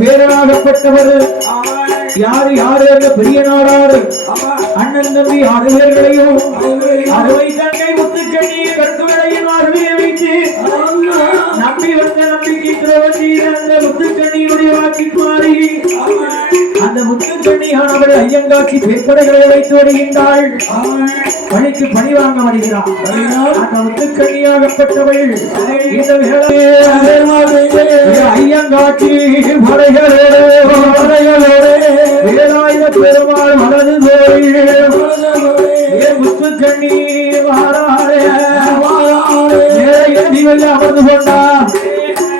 பேரனாகப்பட்டவர் யாரு யாரு அந்த பெரிய நாடாரு அண்ணன் தம்பி ஆறு பேர்களையும் அறுவை தங்கை முத்துக்கண்ணி கட்டுவரையும் அறுவையை வைத்து நம்பி வந்த முத்துக்கண்ணியானவள் ஐயங்காட்சி பேப்படைகளை வைத்து வருகின்றாள். பணிக்கு பணி வாங்க வருகிறார் அந்த முத்துக்கண்ணியாகப்பட்டவள் இந்த ஐயங்காட்சி படைகளோடு படைகளோடு வேலாயுத பெருமாள் தோழி ஏ முத்துக்கண்ணி ஏறி அமர்ந்து கொண்டார்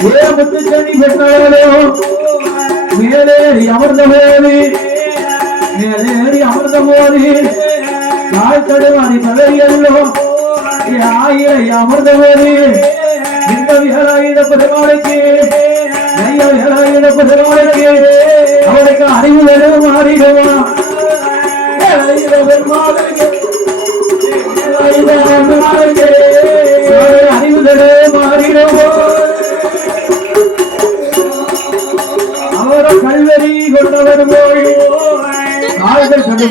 ஏ முத்துக்கண்ணி பெற்றாளோ மேலேறி அமர்ந்த போது அமர்ந்தமோரி அமர்ந்த போது தாய் தடுவாரி தலையல்லோ ஆயிரை அமர்ந்தமோரி இந்த விகலாயுத பெருமாளுக்கு நைய விகலாயுத பெருமாளுக்கு அவனுக்கு அறிவு வெறும் மாறிடுமா அறிவு அவர கல்வெறி கொண்டவர் போய் கால்கள் கொண்டு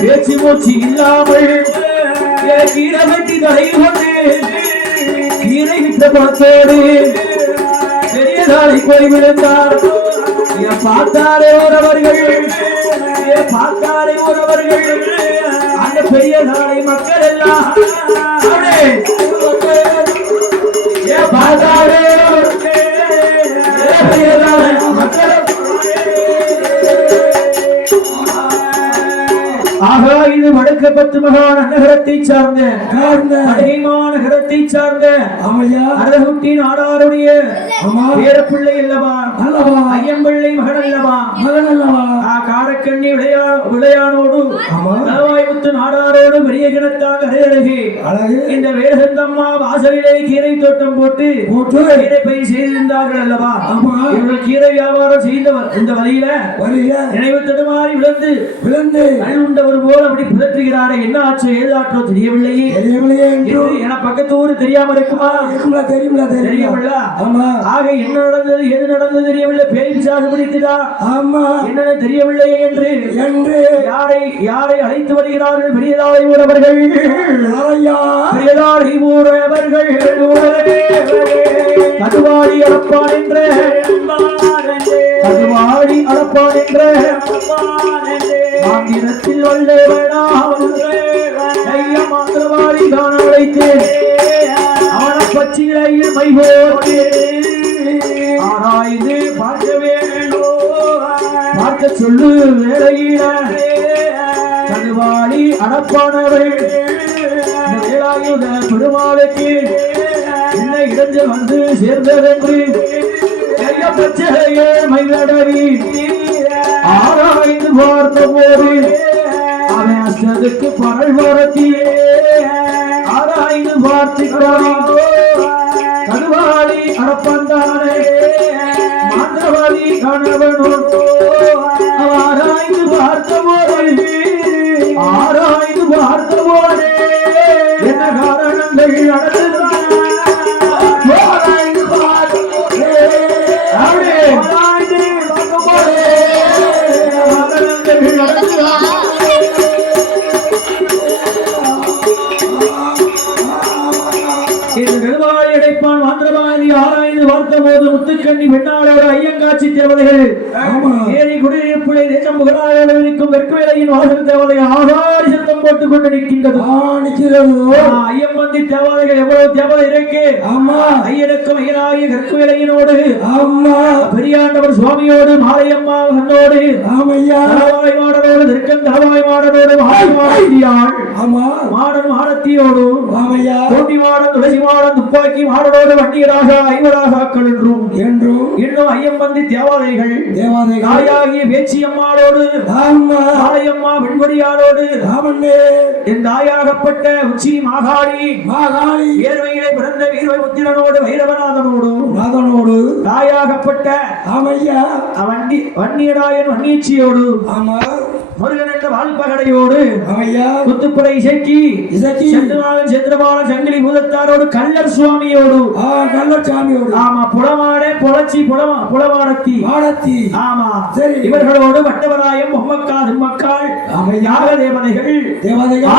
பேச்சு மூச்சு இல்லாமல் ஏ கீரை கொண்டு கீரை விட்ட பணத்தோடு பெரிய போய் விழுந்தார். பார்த்தாரே உறவர்கள் பார்த்தாரே ஒருவர்கள் அந்த பெரிய நாளை மக்கள் எல்லாம். பார்த்தாரே? ஏ வடக்கு மகான நகரத்தை சார்ந்த மதுரை மாநகரத்தை சார்ந்த அரகுட்டி நாடாருடைய பேரப்பிள்ளை அல்லவா? ஐயம்பிள்ளை மகன் அல்லவா? ஆ, காரக்கண்ணி விளையா விளையானோடு நலவாய்முத்து நாடாரோடு பெரிய கிணத்தாக அருகே இந்த வேலசந்தம்மா வாசலிலே கீரை தோட்டம் போட்டு கீரை பயிர் செய்திருந்தார்கள் அல்லவா? இவர்கள் கீரை வியாபாரம் செய்தவர். இந்த வழியில நினைவு தடுமாறி விழுந்து விழுந்து அழுண்டவர் போல் அப்படி பிதற்றுகிறாரே என்ன ஆச்சு? ஏதாற்றோ தெரியவில்லையே. தெரியவில்லையே என பக்கத்து ஊரு தெரியாம இருக்குமா? இருக்கும்ல தெரியும்ல தெரியும்ல தெரியவில்ல ஆமா. ஆக என்ன நடந்தது எது நடந்தது தெரியவில்லை? பேய் பிசாசு பிடித்துதா? ஆமா. என்னன்னு தெரியவில்லையே என்று. என்று. யாரை யாரை அழைத்து வருகிறார்கள்? பெரியதாளை ஊரவர்கள். யாரையா? பெரியதாளை ஊரவர்கள். கதுவாடி அளப்பான் என்ற. கதுவாடி அளப்பான் என்ற. இனத்தில் வல்லவனா கைய மாத்திரவாடி காண அழைத்து அவன பச்சிலையில் மை போட்டு ஆராய்ந்து பார்க்க வேண்டும் பார்க்க சொல்லு வேலையில. கதுவாடி அடப்பானவள். வேலாயுத பெருமாளுக்கு என்ன இடைஞ்சல் வந்து சேர்ந்ததென்று. ஐயா பச்சையே மயிலடவி பார்த்த போது அவன் அசதுக்கு பரல் வரத்தியே ஆராய்ந்து பார்த்துக்கிறான். கருவாளி அடப்பந்தானே மாந்திரவாளி கணவனும் ஆராய்ந்து பார்த்த போது ஆராய்ந்து பார்த்த போது என்ன காரணங்கள் நடந்தது அடைப்பான் மாந்திரபாதி ஆராய்ந்து பார்த்தபோது முத்துக்கண்ணி வெண்ணாளோட ஐயங்காட்சி தேவதைகள். ஏரி குடியிருப்புகளை தேசம் புகழாக இருக்கும் வெற்கவேலையின் வாசல் தேவதை ஆகாரி சத்தம் போட்டுக் கொண்டு நிற்கின்றது. ஐயம்பந்தி தேவதைகள் எவ்வளவு தேவதை இருக்கு? ஆமா. ஐயனுக்கும் ஐயனாகிய கற்கவேலையினோடு. ஆமா. பெரியாண்டவர் சுவாமியோடு மாலையம்மா கண்ணோடு ஆமையா. தலவாய் மாடனோடு திருக்கன் தலவாய் மாடனோடு மாலை மாடத்தியாள். ஆமா. மாடன் மாடத்தியோடு ஆமையா. கோட்டி மாடன் துளசி மாடன் துப்பாக்கி மாடனோடு வண்டியராக ஐவராக ஆக்கள் என்றும் என்றும் இன்னும் ஐயம்பந்தி தேவாதைகள். தேவாதைகள். தாயாகிய பேச்சியம்மாளோடு ஆமா. மாலையம்மா வெண்படியாளோடு ராமண்ணே என் தாயாகப்பட்ட உச்சி மாகாளி மாகாளி. ஏர்வையிலே பிறந்த வீரபுத்திரனோடு வைரவநாதனோடு நாதனோடு. தாயாக ஆகப்பட்ட ஆமையா. வண்டி வன்னியராயன் வன்னியச்சியோடு ஆமா. முருகன் என்ற வாழ்பகடையோடு ஆமையா. குத்துப்படை இசைக்கு இசக்கி. செந்தமாவன் சந்திரபாலன் சங்கிலி பூதத்தாரோடு கள்ளர் சுவாமியோடு ஆ நல்ல சாமியோடு. ஆமா புலமாடே புலச்சி புலமா புலமாடத்தி மாடத்தி ஆமா. சரி. இவர்களோடு வட்டவராயம் பொம்மக்கா திம்மக்காள் ஆமையா யாக தேவதைகள் தேவதைகள்.